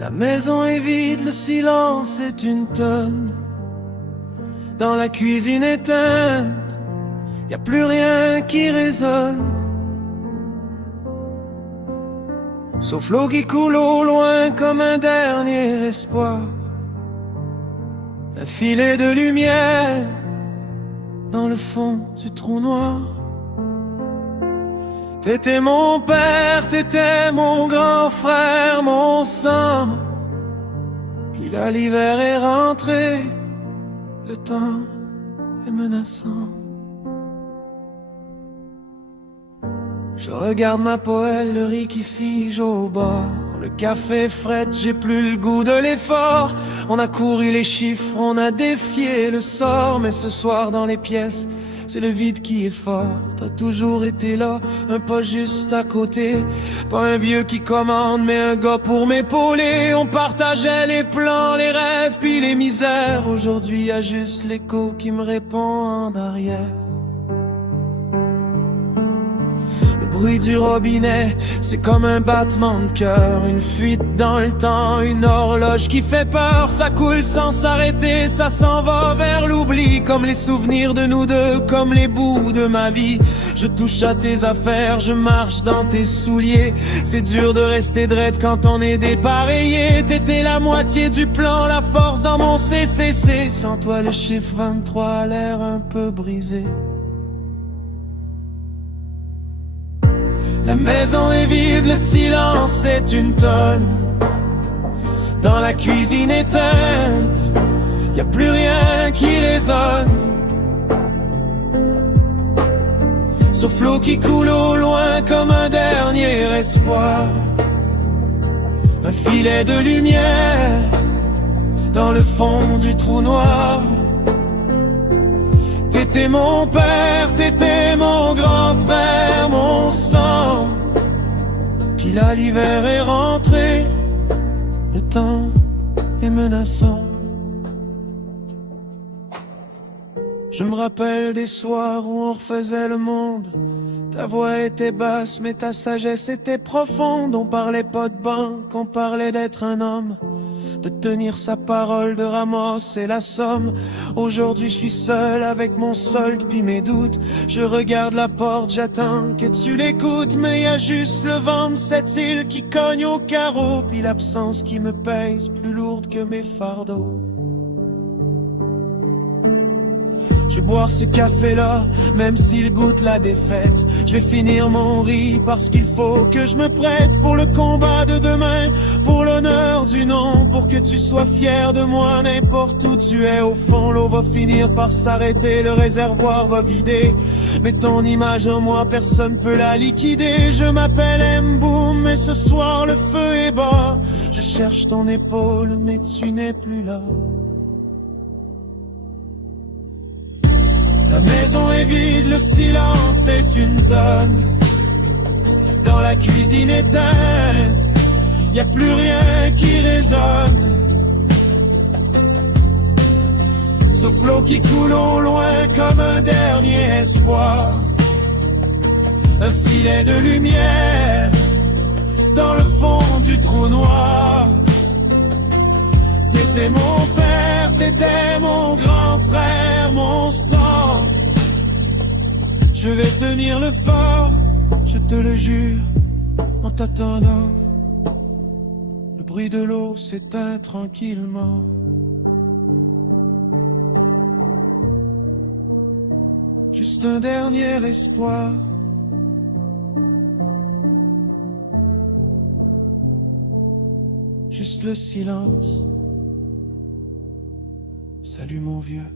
La maison est vide, le silence est une tonne. Dans la cuisine éteinte, y a plus rien qui résonne. Sauf l'eau qui coule au loin comme un dernier espoir. Un filet de lumière dans le fond du trou noir. T'étais mon père, t'étais mon grand frère, mon sang. Puis là l'hiver est rentré, le temps est menaçant. Je regarde ma poêle, le riz qui fige au bord. Le café fret, j'ai plus le goût de l'effort. On a couru les chiffres, on a défié le sort. Mais ce soir dans les pièces, c'est le vide qui est fort. T'as toujours été là, un pas juste à côté. Pas un vieux qui commande, mais un gars pour m'épauler. On partageait les plans, les rêves, puis les misères. Aujourd'hui y a juste l'écho qui me répond en arrière. Le bruit du robinet, c'est comme un battement de cœur. Une fuite dans le temps, une horloge qui fait peur. Ça coule sans s'arrêter, ça s'en va vers l'oubli. Comme les souvenirs de nous deux, comme les bouts de ma vie. Je touche à tes affaires, je marche dans tes souliers. C'est dur de rester drette quand on est dépareillé. T'étais la moitié du plan, la force dans mon CCC. Sans toi le chiffre 23 a l'air un peu brisé. La maison est vide, le silence est une tonne. Dans la cuisine éteinte, y a plus rien qui résonne. Sauf l'eau qui coule au loin comme un dernier espoir. Un filet de lumière dans le fond du trou noir. T'étais mon père, t'étais mon grand frère, mon sang. Puis là l'hiver est rentré, le temps est menaçant. Je me rappelle des soirs où on refaisait le monde. Ta voix était basse mais ta sagesse était profonde. On parlait pas de banque, on parlait d'être un homme, de tenir sa parole, de ramasser la somme. Aujourd'hui je suis seul avec mon solde puis mes doutes. Je regarde la porte, j'attends que tu l'écoutes. Mais y a juste le vent de cette île qui cogne au carreau, puis l'absence qui me pèse plus lourde que mes fardeaux. Je vais boire ce café-là, même s'il goûte la défaite. Je vais finir mon riz parce qu'il faut que je me prête pour le combat de demain, pour l'honneur du nom, pour que tu sois fier de moi n'importe où tu es. Au fond, l'eau va finir par s'arrêter, le réservoir va vider. Mais ton image en moi, personne peut la liquider. Je m'appelle Mboum, mais ce soir le feu est bas. Je cherche ton épaule, mais tu n'es plus là. La maison est vide, le silence est une tonne. Dans la cuisine éteinte, y a plus rien qui résonne. Sauf l'eau qui coule au loin comme un dernier espoir. Un filet de lumière dans le fond du trou noir. T'étais mon père, t'étais mon grand frère, mon sang. Je vais tenir le fort, je te le jure, en t'attendant. Le bruit de l'eau s'éteint tranquillement. Juste un dernier espoir. Juste le silence. Salut mon vieux.